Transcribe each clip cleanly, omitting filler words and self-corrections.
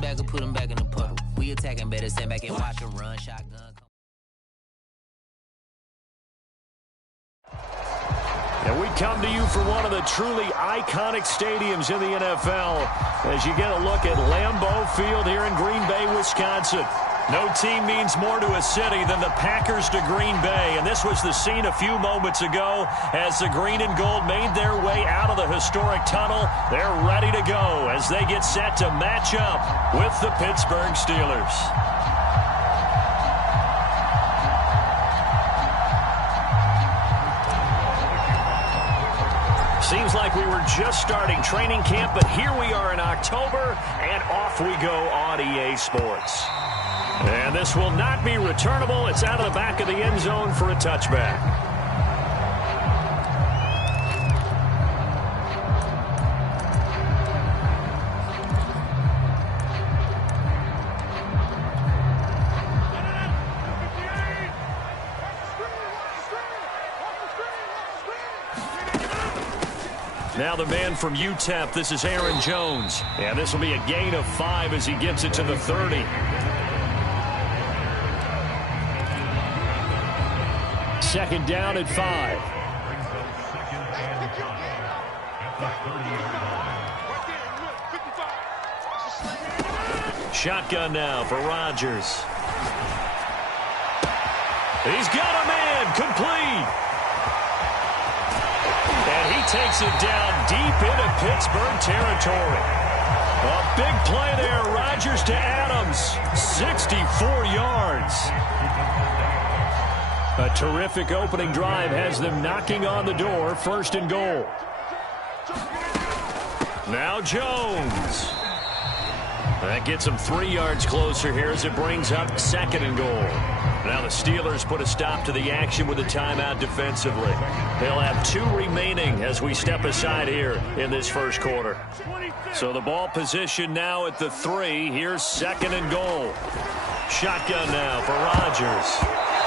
back and put him back in the puddle. We attacking better, stand back and watch him run. Shotgun. And we come to you from one of the truly iconic stadiums in the NFL as you get a look at Lambeau Field here in Green Bay, Wisconsin. No team means more to a city than the Packers to Green Bay, and this was the scene a few moments ago as the green and gold made their way out of the historic tunnel. They're ready to go as they get set to match up with the Pittsburgh Steelers. Seems like we were just starting training camp, but here we are in October, and off we go on EA Sports. And this will not be returnable. It's out of the back of the end zone for a touchback. Now the man from UTEP, this is Aaron Jones. And this will be a gain of 5 as he gets it to the 30. Second down at 5. Shotgun now for Rodgers. He's got a man, complete. And he takes it down deep into Pittsburgh territory. A big play there, Rodgers to Adams, 64 yards. A terrific opening drive has them knocking on the door, first and goal. Now Jones. That gets him 3 yards closer here as it brings up second and goal. Now the Steelers put a stop to the action with a timeout defensively. They'll have 2 remaining as we step aside here in this first quarter. So the ball position now at the 3. Here's second and goal. Shotgun now for Rodgers.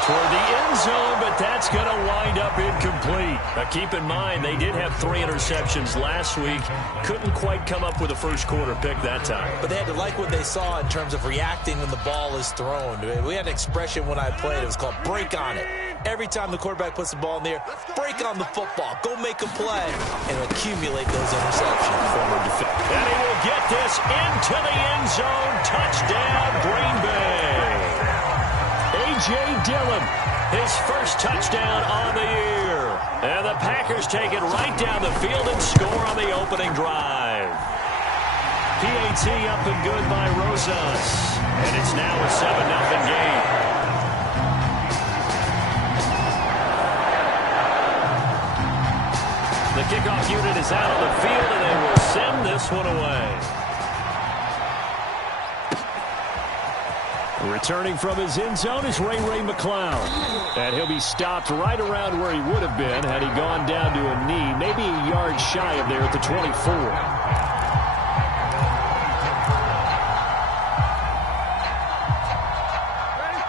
Toward the end zone, but that's going to wind up incomplete. Now keep in mind, they did have 3 interceptions last week. Couldn't quite come up with a first quarter pick that time. But they had to like what they saw in terms of reacting when the ball is thrown. We had an expression when I played. It was called break on it. Every time the quarterback puts the ball in the air, break on the football. Go make a play and accumulate those interceptions. And he will get this into the end zone. Touchdown, Green Bay. A.J. Dillon, his first touchdown on the year. And the Packers take it right down the field and score on the opening drive. PAT up and good by Rosas. And it's now a 7-0 game. The kickoff unit is out on the field, and they will send this one away. Returning from his end zone is Ray McCloud. And he'll be stopped right around where he would have been had he gone down to a knee, maybe a yard shy of there at the 24.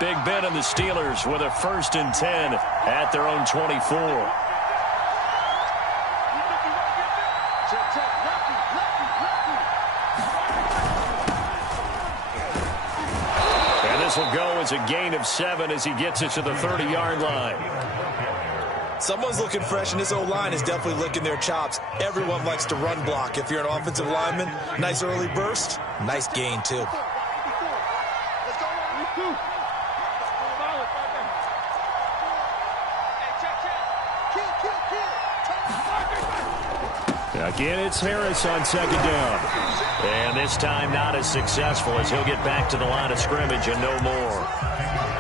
Big Ben and the Steelers with a 1st and 10 at their own 24. This will go as a gain of 7 as he gets it to the 30-yard line. Someone's looking fresh, and this O-line is definitely licking their chops. Everyone likes to run block. If you're an offensive lineman, nice early burst, nice gain, too. Again, it's Harris on second down. And this time not as successful as he'll get back to the line of scrimmage and no more.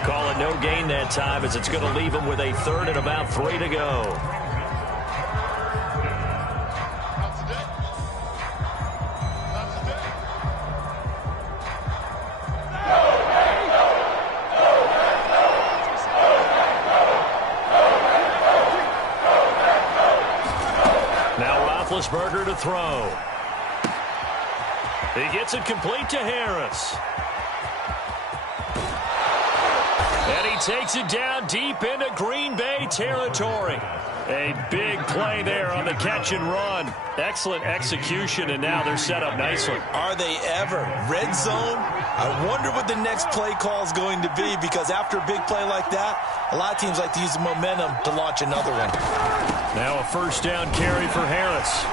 Call it no gain that time as it's going to leave him with a 3rd and about 3 to go. Roethlisberger to throw. He gets it complete to Harris. And he takes it down deep into Green Bay territory. A big play there on the catch and run. Excellent execution, and now they're set up nicely. Are they ever? Red zone? I wonder what the next play call is going to be, because after a big play like that, a lot of teams like to use the momentum to launch another one. Now a first down carry for Harris.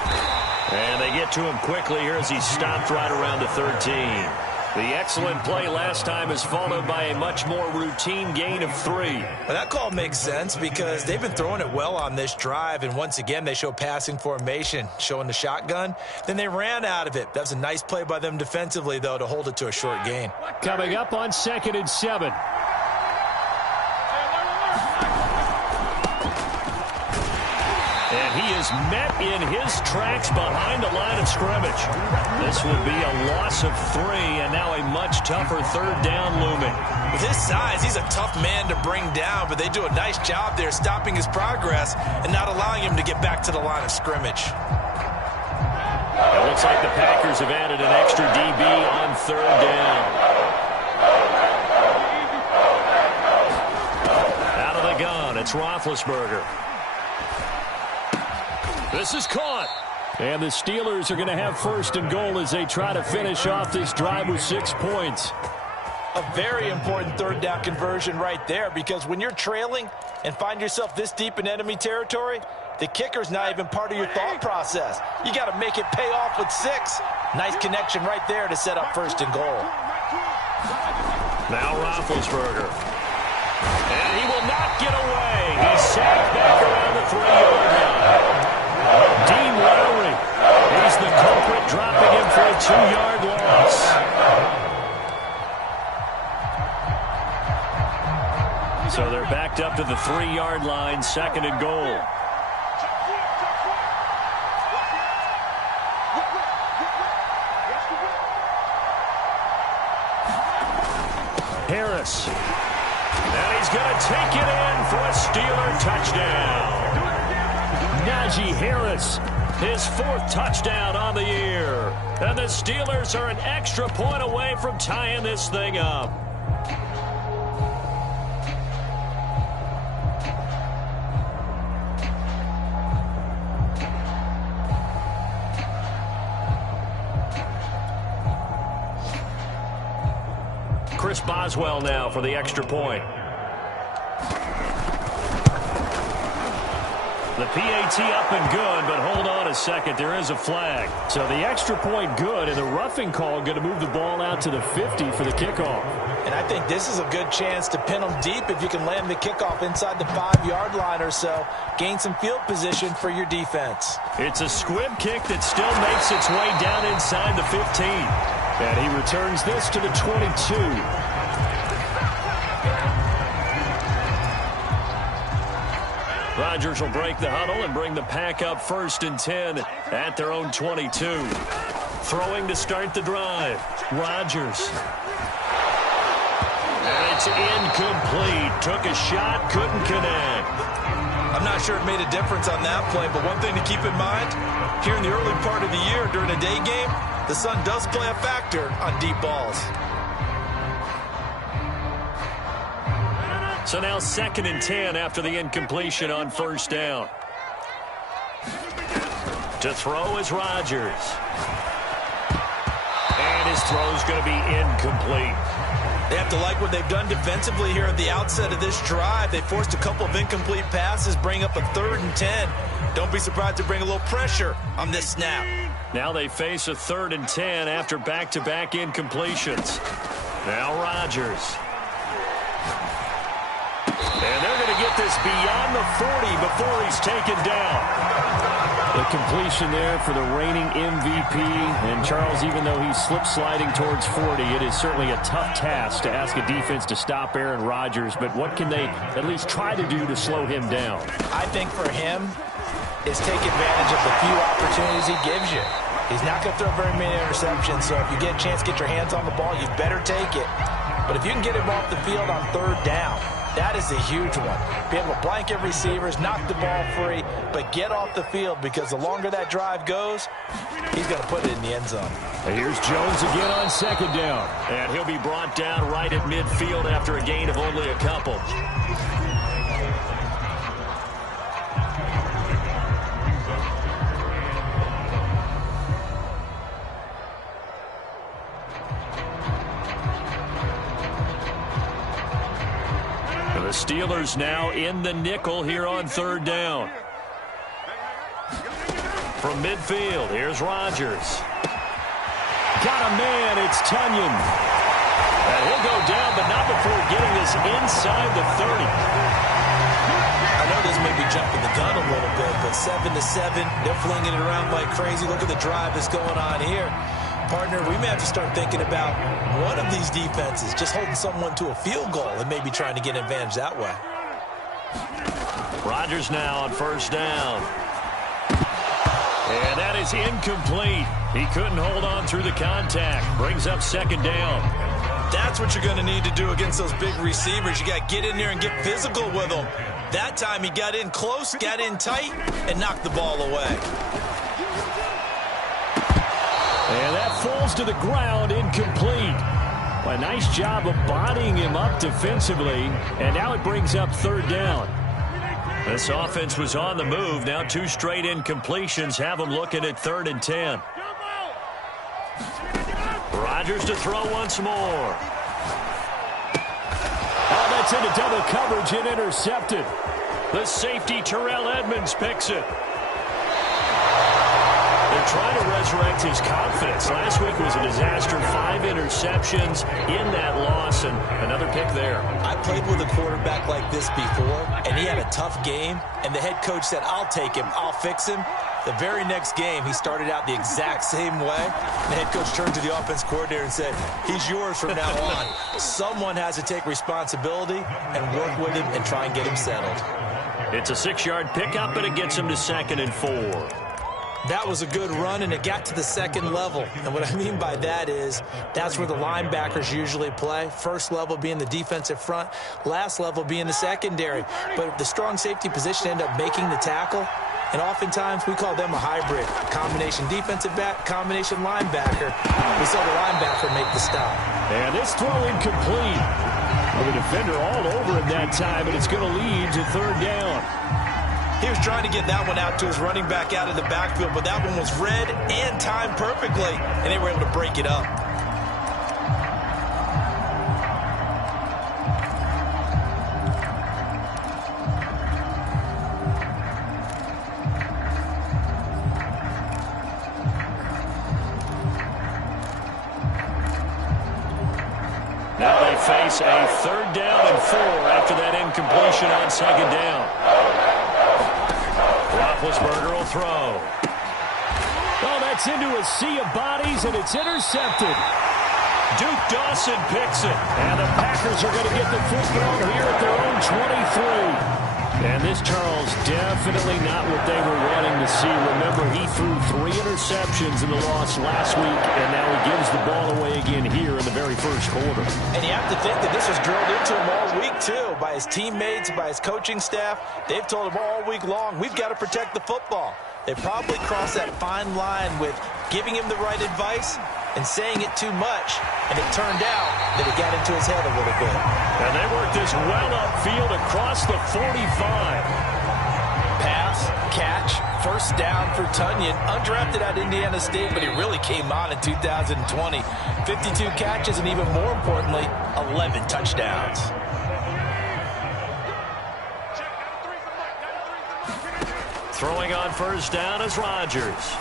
And they get to him quickly here as he's stopped right around the 13. The excellent play last time is followed by a much more routine gain of 3. Well, that call makes sense because they've been throwing it well on this drive, and once again they show passing formation, showing the shotgun. Then they ran out of it. That was a nice play by them defensively, though, to hold it to a short gain. Coming up on 2nd and 7. And he is met in his tracks behind the line of scrimmage. This will be a loss of 3, and now a much tougher 3rd down looming. With his size, he's a tough man to bring down, but they do a nice job there stopping his progress and not allowing him to get back to the line of scrimmage. It looks like the Packers have added an extra DB on 3rd down. Out of the gun, it's Roethlisberger. This is caught. And the Steelers are going to have 1st and goal as they try to finish off this drive with 6 points. A very important 3rd down conversion right there, because when you're trailing and find yourself this deep in enemy territory, the kicker's not even part of your thought process. You got to make it pay off with 6. Nice connection right there to set up 1st and goal. Now Roethlisberger. And he will not get away. He's sacked back around the 3-yard line. Dean Lowry, he's the culprit, dropping him for a 2-yard loss. So they're backed up to the 3-yard line, 2nd and goal. Harris. And he's going to take it in for a Steeler touchdown. Najee Harris, his 4th touchdown on the year. And the Steelers are an extra point away from tying this thing up. Chris Boswell now for the extra point. The PAT up and good, but hold on a second. There is a flag. So the extra point good, and the roughing call going to move the ball out to the 50 for the kickoff. And I think this is a good chance to pin them deep if you can land the kickoff inside the 5-yard line or so. Gain some field position for your defense. It's a squib kick that still makes its way down inside the 15. And he returns this to the 22. Rodgers will break the huddle and bring the Pack up 1st and 10 at their own 22. Throwing to start the drive. Rodgers. And it's incomplete. Took a shot, couldn't connect. I'm not sure it made a difference on that play, but one thing to keep in mind, here in the early part of the year during a day game, the sun does play a factor on deep balls. So now 2nd and 10 after the incompletion on 1st down. To throw is Rodgers. And his throw's going to be incomplete. They have to like what they've done defensively here at the outset of this drive. They forced a couple of incomplete passes, bring up a 3rd and 10. Don't be surprised to bring a little pressure on this snap. Now they face a 3rd and 10 after back-to-back incompletions. Now Rodgers. And they're going to get this beyond the 40 before he's taken down. The completion there for the reigning MVP. And Charles, even though he's slip-sliding towards 40, it is certainly a tough task to ask a defense to stop Aaron Rodgers. But what can they at least try to do to slow him down? I think for him is take advantage of the few opportunities he gives you. He's not going to throw very many interceptions, so if you get a chance to get your hands on the ball, you better take it. But if you can get him off the field on 3rd down, That is a huge one. Be able to blanket receivers, knock the ball free, but get off the field, because the longer that drive goes, he's going to put it in the end zone. And here's Jones again on second down. And he'll be brought down right at midfield after a gain of only a couple. The Steelers now in the nickel here on third down. From midfield, here's Rodgers. Got a man, it's Tonyan. And he'll go down, but not before getting this inside the 30. I know this may be jumping the gun a little bit, but 7-7, they're flinging it around like crazy. Look at the drive that's going on here. Partner, we may have to start thinking about one of these defenses just holding someone to a field goal and maybe trying to get an advantage that way. Rodgers now on first down. And that is incomplete. He couldn't hold on through the contact. Brings up second down. That's what you're going to need to do against those big receivers. You got to get in there and get physical with them. That time he got in close, got in tight, and knocked the ball away. And that falls to the ground, incomplete. A nice job of bodying him up defensively. And now it brings up third down. This offense was on the move. Now 2 straight incompletions have them looking at 3rd and 10. Rodgers to throw once more. Oh, that's into double coverage and intercepted. The safety, Terrell Edmunds, picks it. They're trying to resurrect his confidence. Last week was a disaster. 5 interceptions in that loss, and another pick there. I played with a quarterback like this before, and he had a tough game, and the head coach said, I'll take him, I'll fix him. The very next game, he started out the exact same way. The head coach turned to the offense coordinator and said, he's yours from now on. Someone has to take responsibility and work with him and try and get him settled. It's a 6-yard pickup, but it gets him to 2nd and 4. That was a good run, and it got to the second level. And what I mean by that is that's where the linebackers usually play. First level being the defensive front, last level being the secondary. But the strong safety position ended up making the tackle, and oftentimes we call them a hybrid. Combination defensive back, combination linebacker. We saw the linebacker make the stop. And this throw incomplete. Well, the defender all over him that time, and it's going to lead to 3rd down. He was trying to get that one out to his running back out of the backfield, but that one was read and timed perfectly, and they were able to break it up. Now they face a 3rd down and 4 after that incompletion on 2nd down. Roethlisberger will throw. Oh, that's into a sea of bodies, and it's intercepted. Duke Dawson picks it. And the Packers are going to get the football here at their own 23. And this, Charles, definitely not what they were wanting to see. Remember, he threw 3 interceptions in the loss last week, and now he gives the ball away again here in the very first quarter. And you have to think that this was drilled into him all week, too, by his teammates, by his coaching staff. They've told him all week long, we've got to protect the football. They probably crossed that fine line with giving him the right advice and saying it too much, and it turned out that it got into his head a little bit. And they worked this well upfield across the 45. Pass, catch, first down for Tonyan. Undrafted at Indiana State, but he really came on in 2020. 52 catches, and even more importantly, 11 touchdowns. Throwing on first down is Rodgers.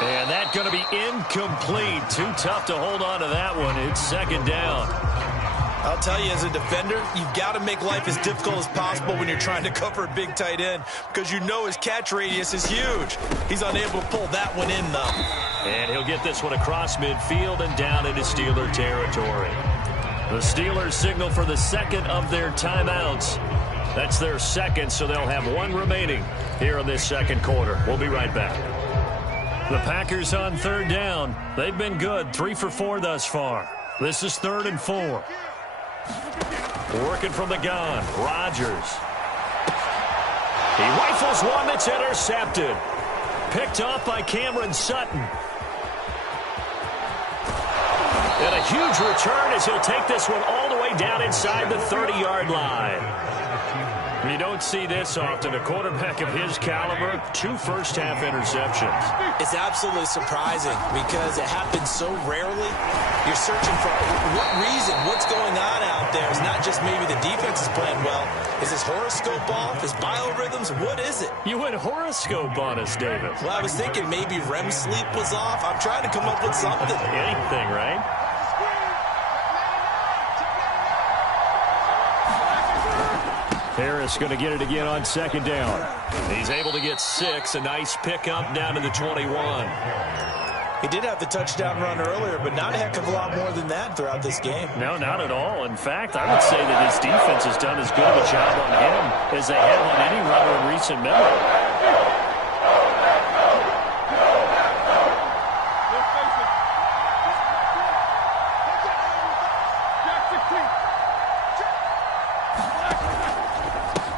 And that's going to be incomplete. Too tough to hold on to that one. It's 2nd down. I'll tell you, as a defender, you've got to make life as difficult as possible when you're trying to cover a big tight end, because you know his catch radius is huge. He's unable to pull that one in, though. And he'll get this one across midfield and down into Steeler territory. The Steelers signal for the 2nd of their timeouts. That's their 2nd, so they'll have 1 remaining here in this 2nd quarter. We'll be right back. The Packers on 3rd down. They've been good, 3 for 4 thus far. This is 3rd and 4. Working from the gun, Rodgers. He rifles one that's intercepted. Picked off by Cameron Sutton. And a huge return as he'll take this one all the way down inside the 30-yard line. You don't see this often. A quarterback of his caliber, 2 first-half interceptions. It's absolutely surprising because it happens so rarely. You're searching for what reason, what's going on out there. It's not just maybe the defense is playing well. Is his horoscope off? His biorhythms? What is it? You went horoscope on us, David. Well, I was thinking maybe REM sleep was off. I'm trying to come up with something. Anything, right? Harris going to get it again on 2nd down. He's able to get 6. A nice pickup down to the 21. He did have the touchdown run earlier, but not a heck of a lot more than that throughout this game. No, not at all. In fact, I would say that his defense has done as good of a job on him as they have on any runner in recent memory.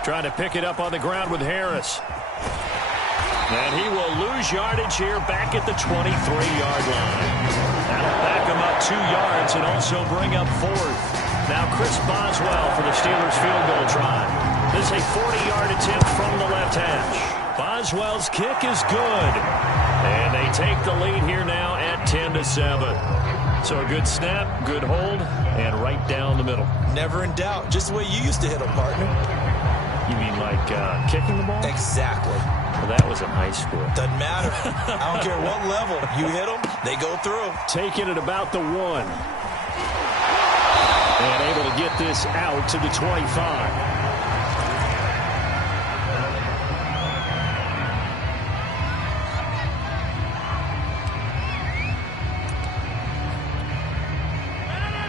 Trying to pick it up on the ground with Harris. And he will lose yardage here back at the 23-yard line. That'll back him up 2 yards and also bring up 4th. Now Chris Boswell for the Steelers field goal try. This is a 40-yard attempt from the left hash. Boswell's kick is good. And they take the lead here now at 10-7. So a good snap, good hold, and right down the middle. Never in doubt. Just the way you used to hit them, partner. You mean like kicking the ball? Exactly. Well, that was in high school. Doesn't matter. I don't care what level. You hit them, they go through. Taking it about the 1. And able to get this out to the 25.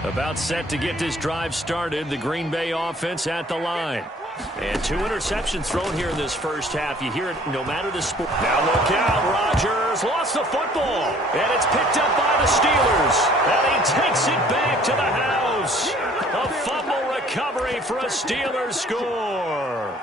About set to get this drive started. The Green Bay offense at the line. And 2 interceptions thrown here in this first half. You hear it no matter the sport. Now look out. Rodgers lost the football. And it's picked up by the Steelers. And he takes it back to the house. A fumble recovery for a Steelers score.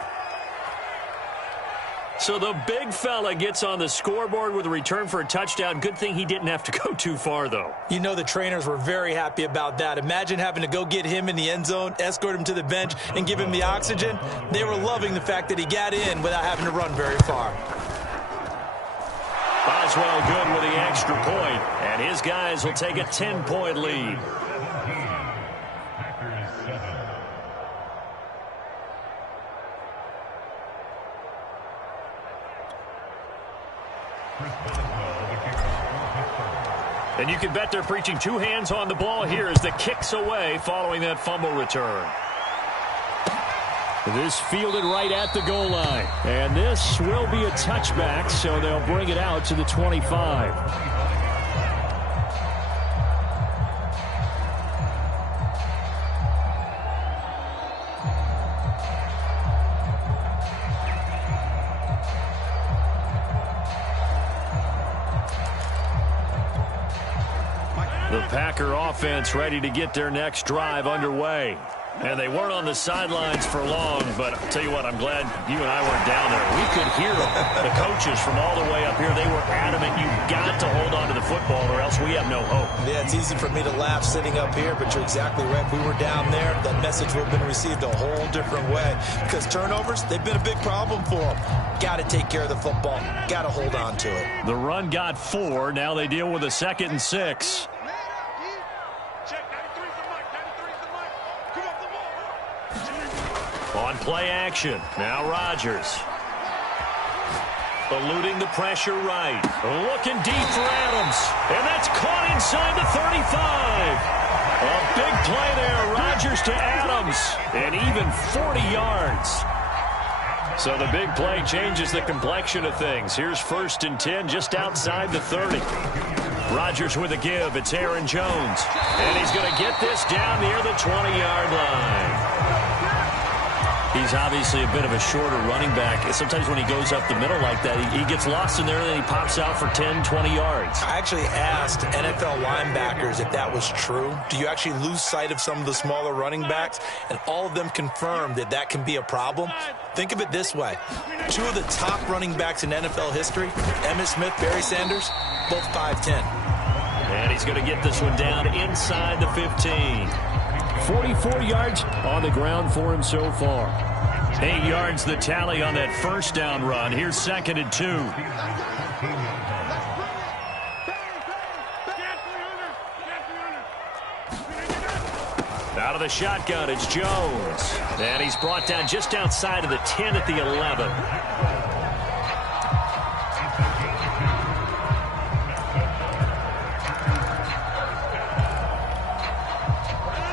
So the big fella gets on the scoreboard with a return for a touchdown. Good thing he didn't have to go too far, though. You know the trainers were very happy about that. Imagine having to go get him in the end zone, escort him to the bench, and give him the oxygen. They were loving the fact that he got in without having to run very far. Boswell good with the extra point, and his guys will take a 10-point lead. And you can bet they're preaching 2 hands on the ball here as the kick's away following that fumble return. This fielded right at the goal line. And this will be a touchback, so they'll bring it out to the 25. The Packer offense ready to get their next drive underway. And they weren't on the sidelines for long, but I'll tell you what, I'm glad you and I weren't down there. We could hear them. The coaches from all the way up here, they were adamant, you've got to hold on to the football or else we have no hope. Yeah, it's easy for me to laugh sitting up here, but you're exactly right. If we were down there, that message would have been received a whole different way. Because turnovers, they've been a big problem for them. Got to take care of the football. Got to hold on to it. The run got 4. Now they deal with a 2nd and 6. On play action. Now Rodgers. Eluding the pressure right. Looking deep for Adams. And that's caught inside the 35. A big play there. Rodgers to Adams. And even 40 yards. So the big play changes the complexion of things. Here's 1st and 10 just outside the 30. Rodgers with a give. It's Aaron Jones. And he's going to get this down near the 20-yard line. He's obviously a bit of a shorter running back. Sometimes when he goes up the middle like that, he gets lost in there and then he pops out for 10, 20 yards. I actually asked NFL linebackers if that was true. Do you actually lose sight of some of the smaller running backs? And all of them confirmed that that can be a problem. Think of it this way. Two of the top running backs in NFL history, Emmitt Smith, Barry Sanders, both 5'10". And he's going to get this one down inside the 15. 44 yards on the ground for him so far. 8 yards the tally on that first down run. Here's 2nd and 2. Out of the shotgun, it's Jones. And he's brought down just outside of the 10 at the 11.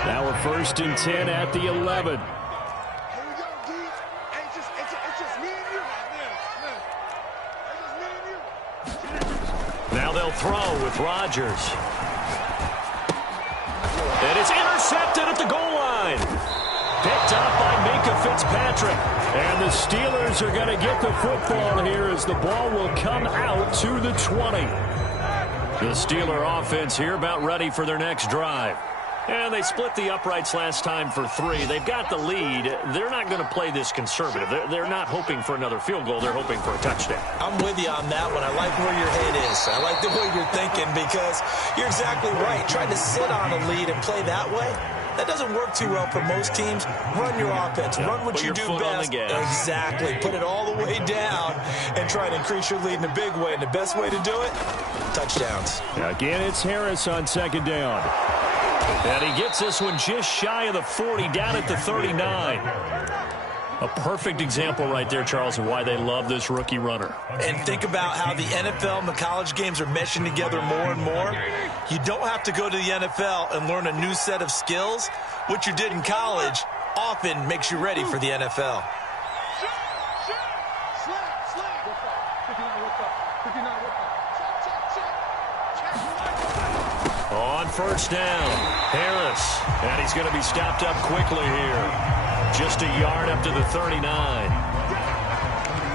Now we're 1st and 10 at the 11. Now they'll throw with Rodgers. And it's intercepted at the goal line. Picked up by Minkah Fitzpatrick. And the Steelers are going to get the football here as the ball will come out to the 20. The Steeler offense here about ready for their next drive. And they split the uprights last time for 3. They've got the lead. They're not going to play this conservative. They're not hoping for another field goal. They're hoping for a touchdown. I'm with you on that one. I like where your head is. I like the way you're thinking because you're exactly right. Trying to sit on a lead and play that way, that doesn't work too well for most teams. Run your offense. Run what you do best. Exactly. Put it all the way down and try to increase your lead in a big way. And the best way to do it, touchdowns. Again, it's Harris on 2nd down. And he gets this one just shy of the 40, down at the 39. A perfect example right there, Charles, of why they love this rookie runner. And think about how the NFL and the college games are meshing together more and more. You don't have to go to the NFL and learn a new set of skills. What you did in college often makes you ready for the NFL. On 1st down, Harris. And he's going to be stopped up quickly here. Just a yard up to the 39.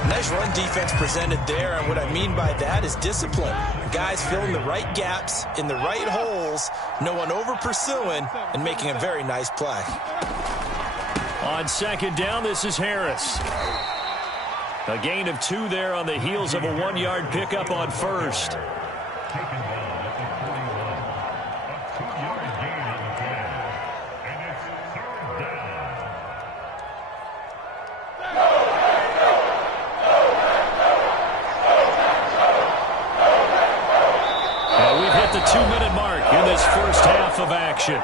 Nice run defense presented there, and what I mean by that is discipline. Guys filling the right gaps in the right holes, no one over-pursuing, and making a very nice play. On 2nd down, this is Harris. A gain of 2 there on the heels of a 1-yard pickup on 1st. The 2-minute mark in this first half of action.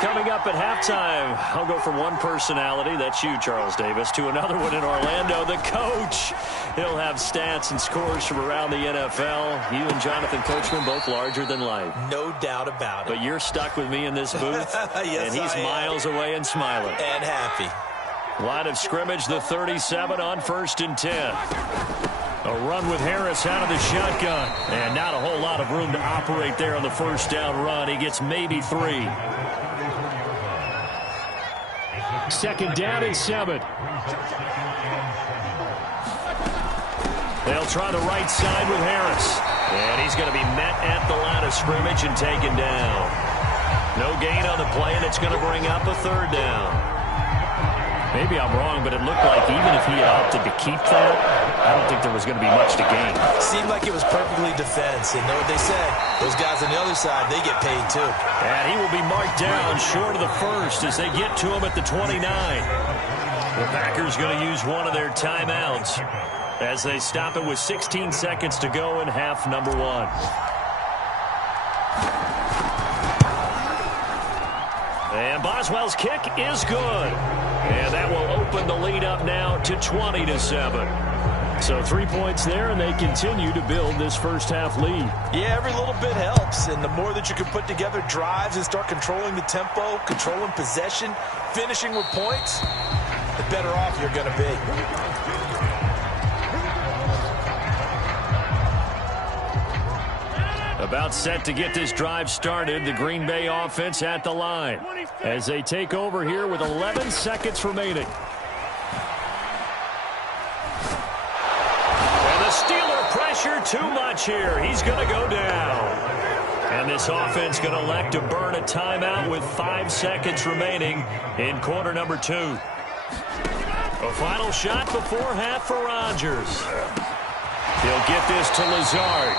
Coming up at halftime, I'll go from one personality, that's you, Charles Davis, to another one in Orlando, the coach. He'll have stats and scores from around the NFL. You and Jonathan Coachman, both larger than life. No doubt about it. But you're stuck with me in this booth, yes, and he's miles away and smiling. And happy. Line of scrimmage, the 37 on 1st and 10. A run with Harris out of the shotgun. And not a whole lot of room to operate there on the 1st down run. He gets maybe 3. 2nd down and 7. They'll try the right side with Harris. And he's going to be met at the line of scrimmage and taken down. No gain on the play, and it's going to bring up a 3rd down. Maybe I'm wrong, but it looked like even if he had opted to keep that, I don't think there was going to be much to gain. Seemed like it was perfectly defense. And know what they say, those guys on the other side, they get paid too. And he will be marked down short of the 1st as they get to him at the 29. The Packers going to use one of their timeouts as they stop it with 16 seconds to go in half number 1. And Boswell's kick is good. And that will open the lead up now to 20-7. So 3 points there, and they continue to build this first half lead. Yeah, every little bit helps. And the more that you can put together drives and start controlling the tempo, controlling possession, finishing with points, the better off you're going to be. About set to get this drive started, the Green Bay offense at the line as they take over here with 11 seconds remaining. And the Steeler pressure too much here. He's going to go down. And this offense going to elect to burn a timeout with 5 seconds remaining in quarter number 2. A final shot before half for Rodgers. He'll get this to Lazard.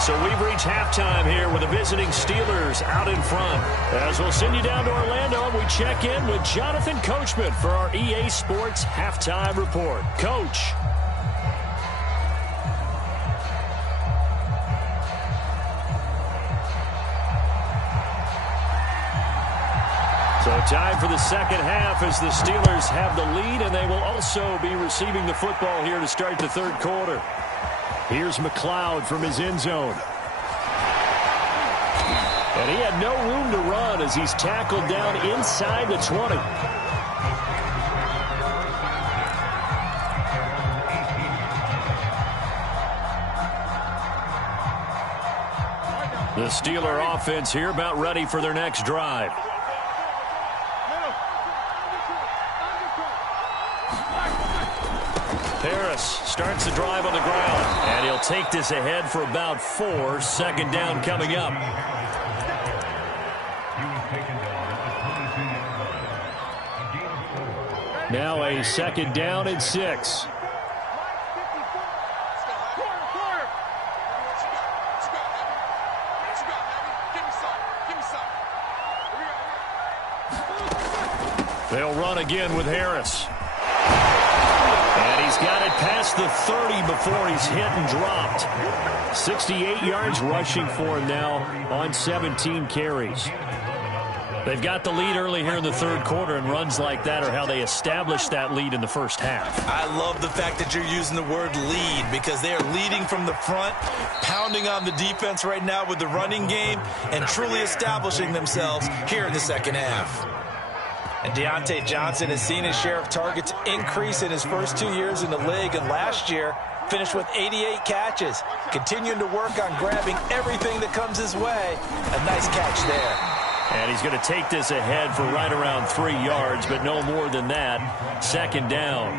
So we've reached halftime here with the visiting Steelers out in front. As we'll send you down to Orlando, we check in with Jonathan Coachman for our EA Sports Halftime Report. Coach. So time for the second half as the Steelers have the lead, and they will also be receiving the football here to start the third quarter. Here's McLeod from his end zone. And he had no room to run as he's tackled down inside the 20. The Steeler offense here about ready for their next drive. Harris starts the drive on the ground, and he'll take this ahead for about 4. Second down coming up. Now a second down and 6. They'll run again with Harris. And he's got it past the 30 before he's hit and dropped. 68 yards rushing for him now on 17 carries. They've got the lead early here in the third quarter, and runs like that are how they established that lead in the first half. I love the fact that you're using the word lead because they are leading from the front, pounding on the defense right now with the running game, and truly establishing themselves here in the second half. And Deontay Johnson has seen his share of targets increase in his first 2 years in the league, and last year finished with 88 catches, continuing to work on grabbing everything that comes his way. A nice catch there. And he's going to take this ahead for right around 3 yards, but no more than that. Second down.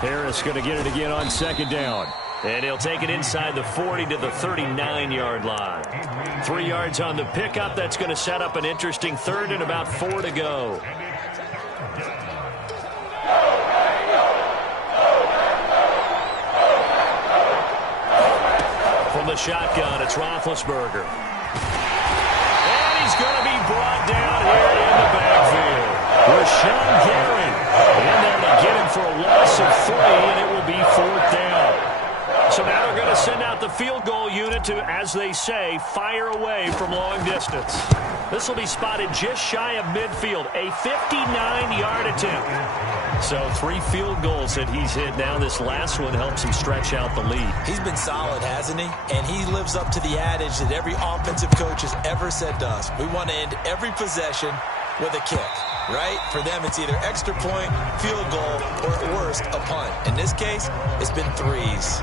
Harris going to get it again on second down. And he'll take it inside the 40 to the 39-yard line. 3 yards on the pickup. That's going to set up an interesting third and about 4 to go. From the shotgun, it's Roethlisberger. And he's going to be brought down here in the backfield. Rashawn Gary in there to get him for a loss of 3, and it will be 4th down. So now they're going to send out the field goal unit to, as they say, fire away from long distance. This will be spotted just shy of midfield, a 59-yard attempt. So 3 field goals that he's hit now. This last one helps him stretch out the lead. He's been solid, hasn't he? And he lives up to the adage that every offensive coach has ever said to us. We want to end every possession with a kick, right? For them, it's either extra point, field goal, or at worst, a punt. In this case, it's been 3s.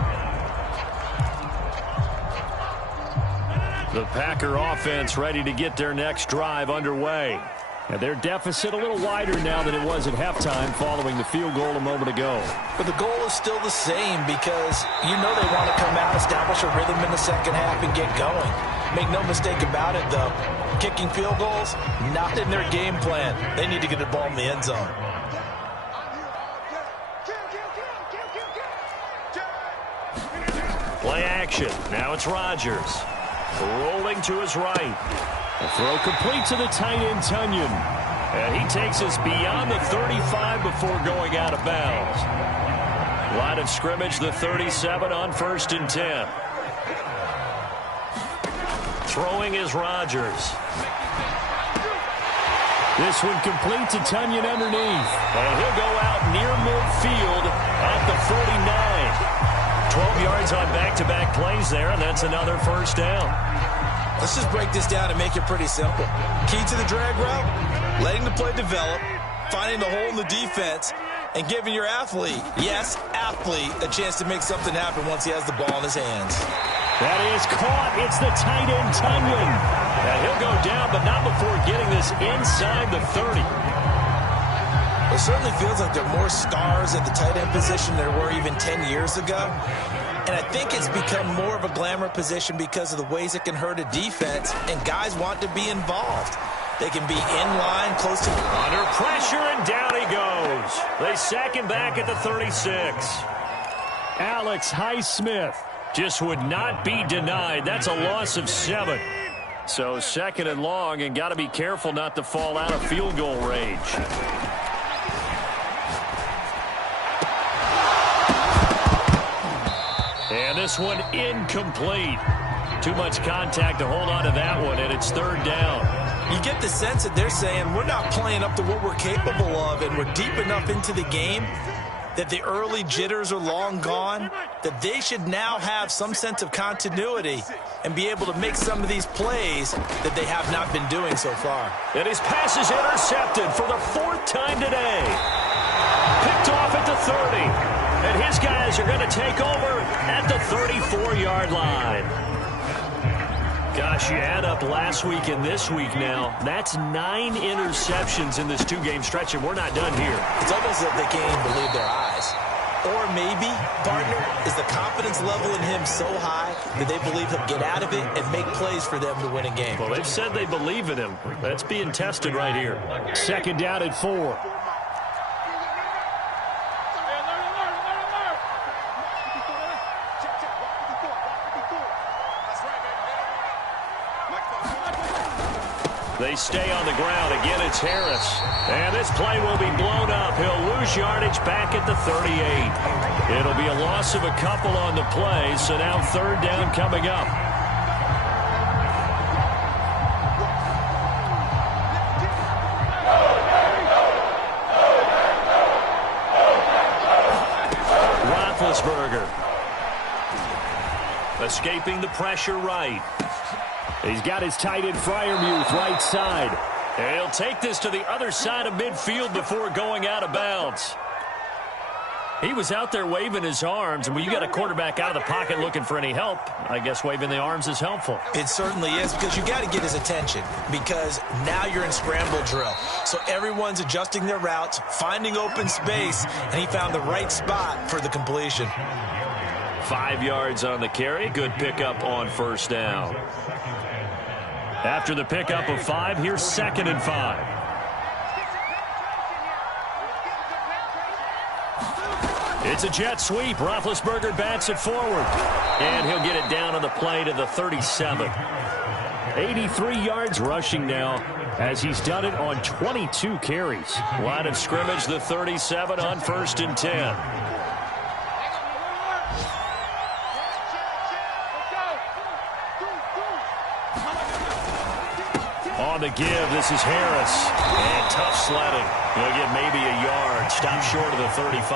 The Packer offense ready to get their next drive underway. And their deficit a little wider now than it was at halftime following the field goal a moment ago. But the goal is still the same because you know they want to come out, establish a rhythm in the second half, and get going. Make no mistake about it, though. Kicking field goals, not in their game plan. They need to get the ball in the end zone. Play action. Now it's Rodgers. Rolling to his right. The throw complete to the tight end, Tunyon. And he takes us beyond the 35 before going out of bounds. Line of scrimmage, the 37 on 1st and 10. Throwing is Rodgers. This one complete to Tunyon underneath. And he'll go out near midfield at the 49. 12 yards on back-to-back plays there, and that's another first down. Let's just break this down and make it pretty simple. Key to the drag route, letting the play develop, finding the hole in the defense, and giving your athlete, yes, athlete, a chance to make something happen once he has the ball in his hands. That is caught. It's the tight end, Tunyon. And he'll go down, but not before getting this inside the 30. It certainly feels like there are more stars at the tight end position than there were even 10 years ago. And I think it's become more of a glamour position because of the ways it can hurt a defense, and guys want to be involved. They can be in line, close to... Under pressure, and down he goes. They sack him back at the 36. Alex Highsmith just would not be denied. That's a loss of 7. So second and long, and got to be careful not to fall out of field goal range. And this one incomplete. Too much contact to hold on to that one, and it's third down. You get the sense that they're saying we're not playing up to what we're capable of, and we're deep enough into the game that the early jitters are long gone, that they should now have some sense of continuity and be able to make some of these plays that they have not been doing so far. And his pass is intercepted for the 4th time today. Picked off at the 30. And his guys are going to take over at the 34-yard line. Gosh, you add up last week and this week now. That's 9 interceptions in this 2-game stretch, and we're not done here. It's almost as if they can't even believe their eyes. Or maybe, partner, is the confidence level in him so high that they believe he'll get out of it and make plays for them to win a game. Well, they've said they believe in him. That's being tested right here. Second down at 4. They stay on the ground. Again, it's Harris. And this play will be blown up. He'll lose yardage back at the 38. It'll be a loss of a couple on the play, so now third down coming up. Roethlisberger. Escaping the pressure right. He's got his tight end Freiermuth right side. And he'll take this to the other side of midfield before going out of bounds. He was out there waving his arms, and when you got a quarterback out of the pocket looking for any help, I guess waving the arms is helpful. It certainly is, because you got to get his attention, because now you're in scramble drill. So everyone's adjusting their routes, finding open space, and he found the right spot for the completion. 5 yards on the carry. Good pickup on first down. After the pickup of 5, here's 2nd and 5. It's a jet sweep. Roethlisberger bats it forward. And he'll get it down on the play to the 37. 83 yards rushing now, as he's done it on 22 carries. Line of scrimmage, the 37 on 1st and 10. On the give, this is Harris. And tough sledding. He'll get maybe a yard. Stop short of the 35.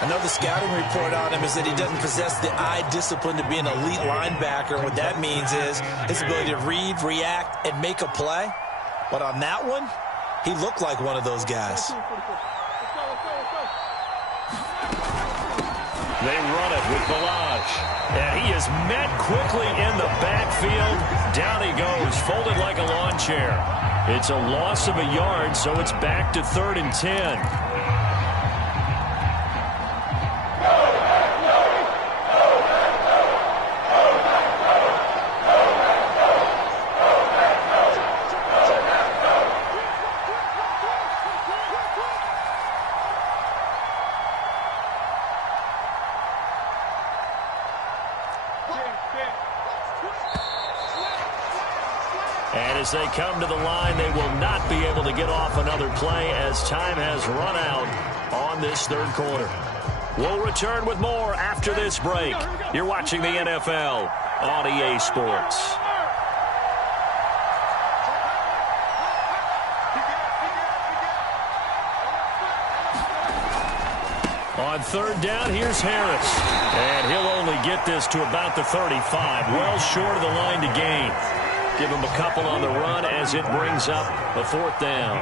I know the scouting report on him is that he doesn't possess the eye discipline to be an elite linebacker. And what that means is his ability to read, react, and make a play. But on that one, he looked like one of those guys. They run it with Balazs. And he is met quickly in the backfield. Down he goes, folded like a lawn chair. It's a loss of a yard, so it's back to 3rd and 10. And as they come to the line, they will not be able to get off another play as time has run out on this 3rd quarter. We'll return with more after this break. You're watching the NFL on EA Sports. On third down, here's Harris. And he'll only get this to about the 35, well short of the line to gain. Give him a couple on the run as it brings up a fourth down.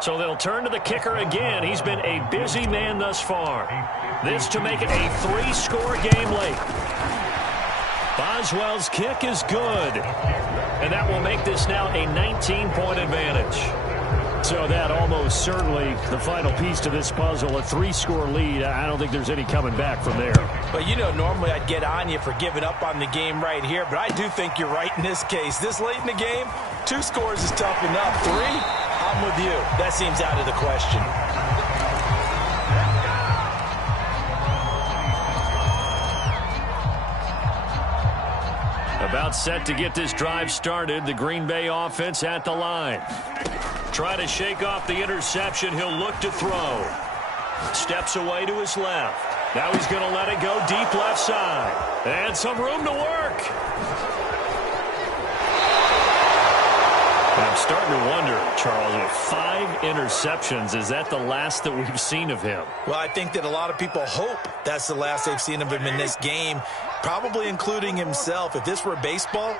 So they'll turn to the kicker again. He's been a busy man thus far. This to make it a 3-score game late. Boswell's kick is good. And that will make this now a 19-point advantage. So that almost certainly the final piece to this puzzle, a 3-score lead. I don't think there's any coming back from there. But, you know, normally I'd get on you for giving up on the game right here, but I do think you're right in this case. This late in the game, 2 scores is tough enough. 3, I'm with you. That seems out of the question. About set to get this drive started. The Green Bay offense at the line. Try to shake off the interception. He'll look to throw. Steps away to his left. Now he's going to let it go deep left side. And some room to work. I'm starting to wonder, Charles, if 5 interceptions, is that the last that we've seen of him? Well, I think that a lot of people hope that's the last they've seen of him in this game, probably including himself. If this were baseball,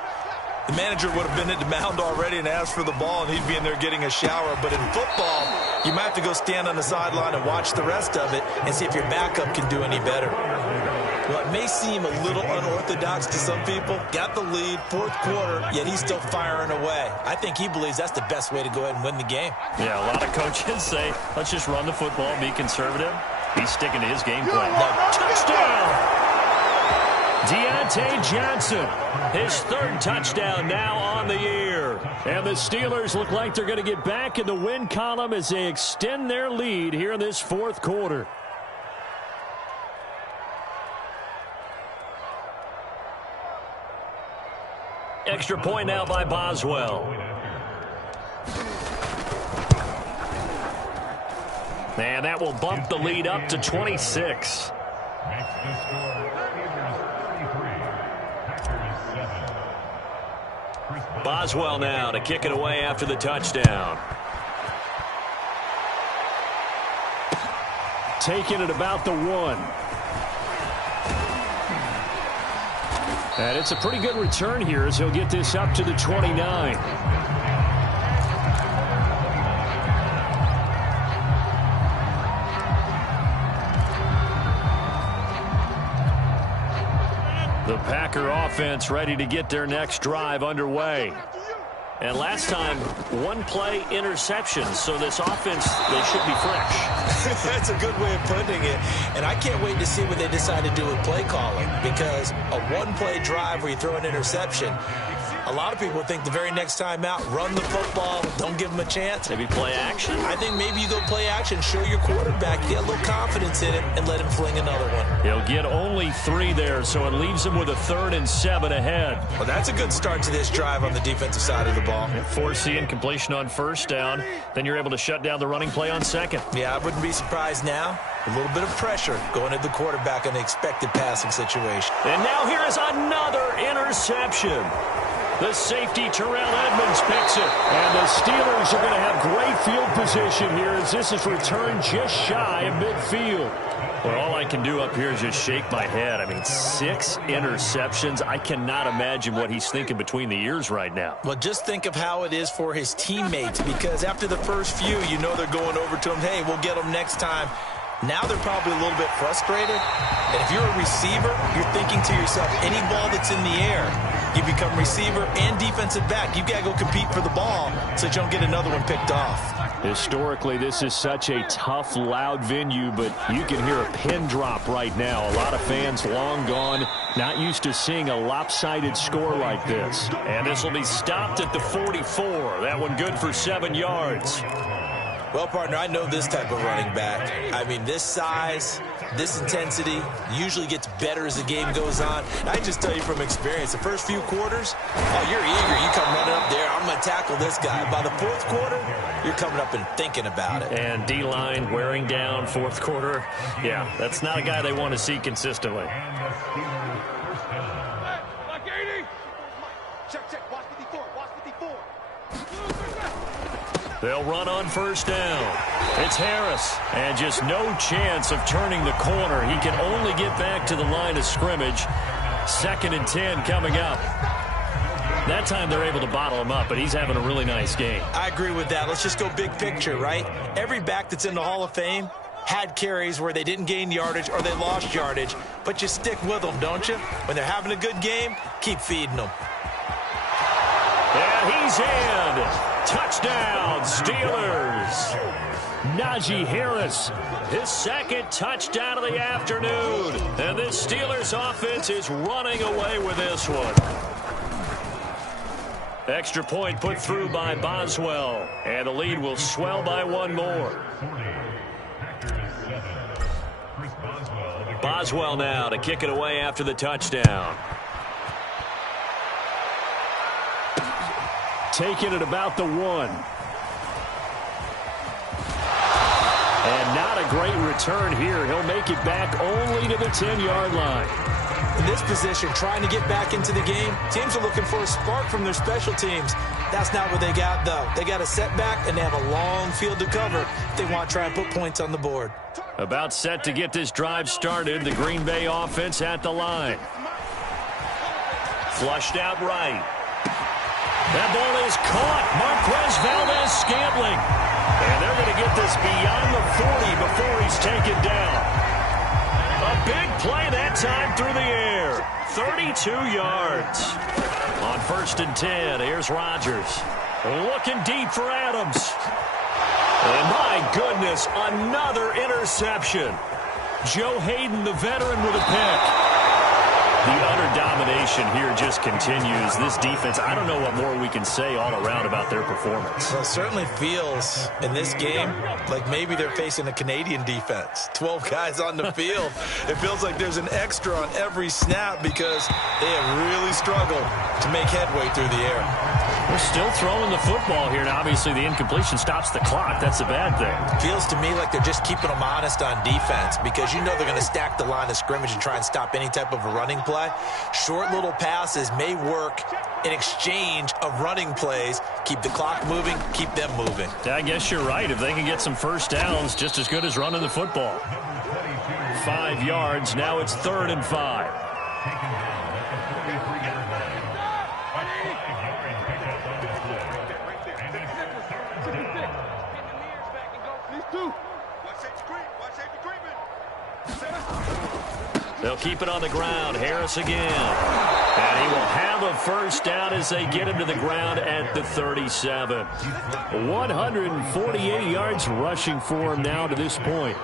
the manager would have been at the mound already and asked for the ball, and he'd be in there getting a shower. But in football, you might have to go stand on the sideline and watch the rest of it and see if your backup can do any better. Well, it may seem a little unorthodox to some people. Got the lead, 4th quarter, yet he's still firing away. I think he believes that's the best way to go ahead and win the game. Yeah, a lot of coaches say, let's just run the football, be conservative. He's sticking to his game plan. Touchdown! Deontay Johnson, his 3rd touchdown now on the year. And the Steelers look like they're going to get back in the win column as they extend their lead here in this 4th quarter. Extra point now by Boswell. And that will bump the lead up to 26. Boswell now to kick it away after the touchdown. Taking it about the 1. And it's a pretty good return here as he'll get this up to the 29. The Packer offense ready to get their next drive underway. And last time, 1-play interception. So this offense, they should be fresh. That's a good way of putting it. And I can't wait to see what they decide to do with play calling. Because a 1-play drive where you throw an interception, a lot of people think the very next time out, run the football, don't give them a chance. Maybe play action? I think maybe you go play action, show your quarterback, get a little confidence in it, and let him fling another one. He'll get only 3 there, so it leaves him with a 3rd and 7 ahead. Well, that's a good start to this drive on the defensive side of the ball. Force the incompletion on 1st down, then you're able to shut down the running play on 2nd. Yeah, I wouldn't be surprised now. A little bit of pressure going at the quarterback in the expected passing situation. And now here is another interception. The safety, Terrell Edmonds, picks it. And the Steelers are going to have great field position here as this is returned just shy of midfield. Well, all I can do up here is just shake my head. I mean, 6 interceptions. I cannot imagine what he's thinking between the ears right now. Well, just think of how it is for his teammates, because after the first few, you know they're going over to him, hey, we'll get them next time. Now they're probably a little bit frustrated. And if you're a receiver, you're thinking to yourself, any ball that's in the air, you become receiver and defensive back. You've got to go compete for the ball so that you don't get another one picked off. Historically, this is such a tough, loud venue, but you can hear a pin drop right now. A lot of fans long gone, not used to seeing a lopsided score like this. And this will be stopped at the 44. That one good for 7 yards. Well, partner, I know this type of running back. I mean, this size, this intensity usually gets better as the game goes on. And I just tell you from experience, the first few quarters, oh, you're eager. You come running up there, I'm going to tackle this guy. By the 4th quarter, you're coming up and thinking about it. And D-line wearing down 4th quarter. Yeah, that's not a guy they want to see consistently. They'll run on first down. It's Harris. And just no chance of turning the corner. He can only get back to the line of scrimmage. 2nd and 10 coming up. That time they're able to bottle him up, but he's having a really nice game. I agree with that. Let's just go big picture, right? Every back that's in the Hall of Fame had carries where they didn't gain yardage or they lost yardage, but you stick with them, don't you? When they're having a good game, keep feeding them. And he's in. Touchdown, Steelers. Najee Harris, his 2nd touchdown of the afternoon. And this Steelers offense is running away with this one. Extra point put through by Boswell. And the lead will swell by one more. Boswell now to kick it away after the touchdown. Taking it about the 1. And not a great return here. He'll make it back only to the 10-yard line. In this position, trying to get back into the game, teams are looking for a spark from their special teams. That's not what they got, though. They got a setback, and they have a long field to cover if they want to try and put points on the board. About set to get this drive started. The Green Bay offense at the line. Flushed out right. That ball is caught. Marquez Valdes-Scantling. And they're going to get this beyond the 40 before he's taken down. A big play that time through the air. 32 yards. On 1st and 10, here's Rodgers. Looking deep for Adams. And my goodness, another interception. Joe Hayden, the veteran, with a pick. The utter domination here just continues. This defense, I don't know what more we can say all around about their performance. Well, it certainly feels in this game like maybe they're facing a Canadian defense. 12 guys on the field. It feels like there's an extra on every snap because they have really struggled to make headway through the air. We're still throwing the football here. Now, obviously, the incompletion stops the clock. That's a bad thing. Feels to me like they're just keeping them honest on defense because you know they're going to stack the line of scrimmage and try and stop any type of a running play. Short little passes may work in exchange of running plays. Keep the clock moving, keep them moving. I guess you're right. If they can get some first downs, just as good as running the football. 5 yards. Now it's 3rd and 5. They'll keep it on the ground. Harris again. And he will have a first down as they get him to the ground at the 37. 148 yards rushing for him now to this point.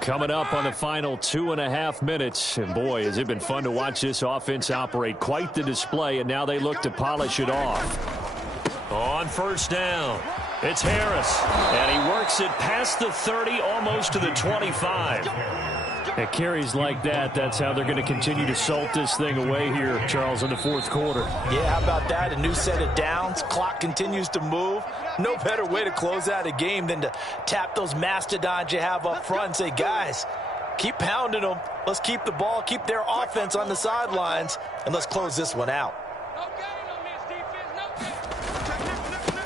Coming up on the final 2.5 minutes. And boy, has it been fun to watch this offense operate. Quite the display, and now they look to polish it off. On first down, it's Harris. And he works it past the 30, almost to the 25. At carries like that, that's how they're going to continue to salt this thing away here, Charles, in the 4th quarter. Yeah, how about that? A new set of downs. Clock continues to move. No better way to close out a game than to tap those mastodons you have up front and say, guys, keep pounding them. Let's keep the ball, keep their offense on the sidelines, and let's close this one out.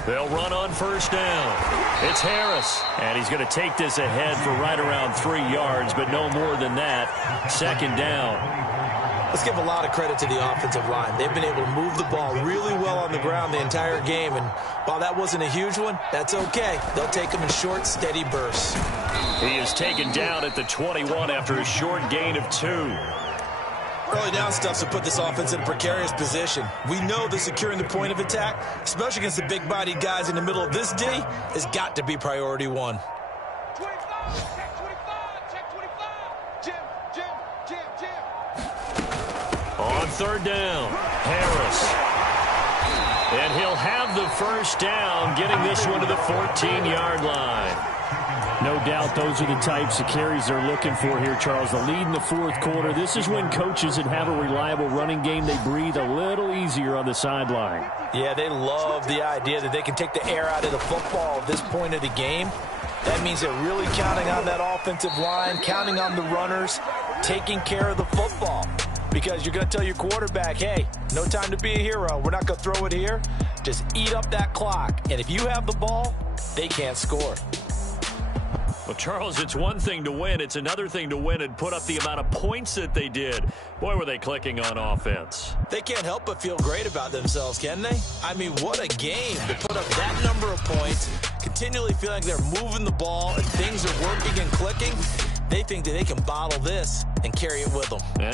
They'll run on first down. It's Harris, and he's going to take this ahead for right around 3 yards, but no more than that. 2nd down. Let's give a lot of credit to the offensive line. They've been able to move the ball really well on the ground the entire game, and while that wasn't a huge one, that's okay. They'll take them in short, steady bursts. He is taken down at the 21 after a short gain of 2. Early down stuff to put this offense in a precarious position. We know that securing the point of attack, especially against the big-bodied guys in the middle of this D, has got to be priority one. On 3rd down, Harris. And he'll have the first down, getting this one to the 14-yard line. No doubt those are the types of carries they're looking for here, Charles. The lead in the 4th quarter. This is when coaches that have a reliable running game, they breathe a little easier on the sideline. Yeah, they love the idea that they can take the air out of the football at this point of the game. That means they're really counting on that offensive line, counting on the runners, taking care of the football. Because you're going to tell your quarterback, hey, no time to be a hero. We're not going to throw it here. just eat up that clock. And if you have the ball, they can't score. Well, Charles, it's one thing to win. It's another thing to win and put up the amount of points that they did. Boy, were they clicking on offense. They can't help but feel great about themselves, can they? I mean, what a game to put up that number of points, continually feeling like they're moving the ball and things are working and clicking. They think that they can bottle this and carry it with them.